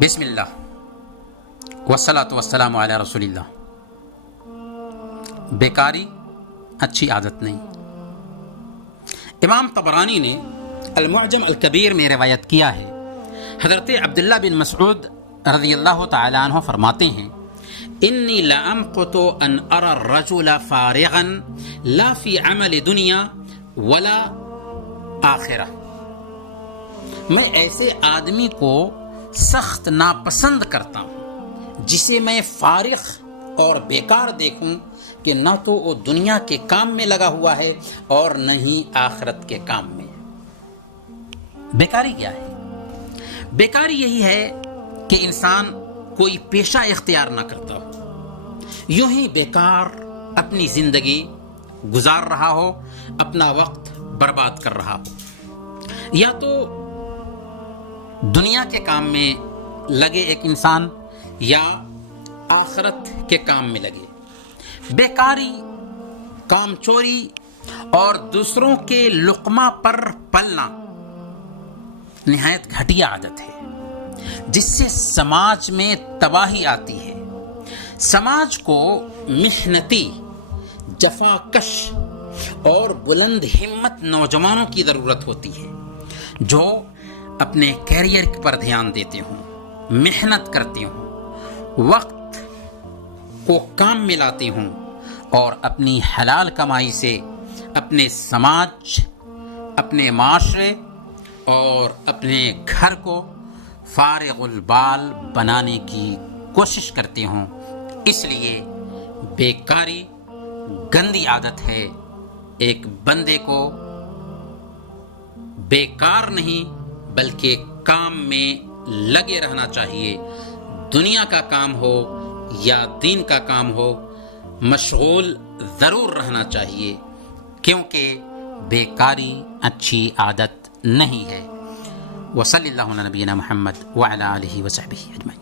بسم اللہ والصلاۃ والسلام علی رسول اللہ۔ بیکاری اچھی عادت نہیں۔ امام طبرانی نے المعجم الکبیر میں روایت کیا ہے، حضرت عبداللہ بن مسعود رضی اللہ تعالی عنہ فرماتے ہیں، انی لامقت ان ارى الرجل فارغا لا فی عمل دنیا ولا آخرہ۔ میں ایسے آدمی کو سخت ناپسند کرتا ہوں جسے میں فارغ اور بیکار دیکھوں کہ نہ تو وہ دنیا کے کام میں لگا ہوا ہے اور نہ ہی آخرت کے کام میں۔ بیکاری کیا ہے؟ بیکاری یہی ہے کہ انسان کوئی پیشہ اختیار نہ کرتا ہو، یوں ہی بیکار اپنی زندگی گزار رہا ہو، اپنا وقت برباد کر رہا ہو، یا تو دنیا کے کام میں لگے ایک انسان یا آخرت کے کام میں لگے۔ بیکاری، کام چوری اور دوسروں کے لقمہ پر پلنا نہایت گھٹیا عادت ہے، جس سے سماج میں تباہی آتی ہے۔ سماج کو محنتی، جفاکش اور بلند ہمت نوجوانوں کی ضرورت ہوتی ہے، جو اپنے کیریئر پر دھیان دیتے ہوں، محنت کرتے ہوں، وقت کو کام میں لاتے ہوں اور اپنی حلال کمائی سے اپنے سماج، اپنے معاشرے اور اپنے گھر کو فارغ البال بنانے کی کوشش کرتے ہوں۔ اس لیے بیکاری گندی عادت ہے۔ ایک بندے کو بیکار نہیں بلکہ کام میں لگے رہنا چاہیے، دنیا کا کام ہو یا دین کا کام ہو، مشغول ضرور رہنا چاہیے، کیونکہ بیکاری اچھی عادت نہیں ہے۔ وصلی اللہ علی نبینا محمد وعلی آلہ وصحبہ اجمعین۔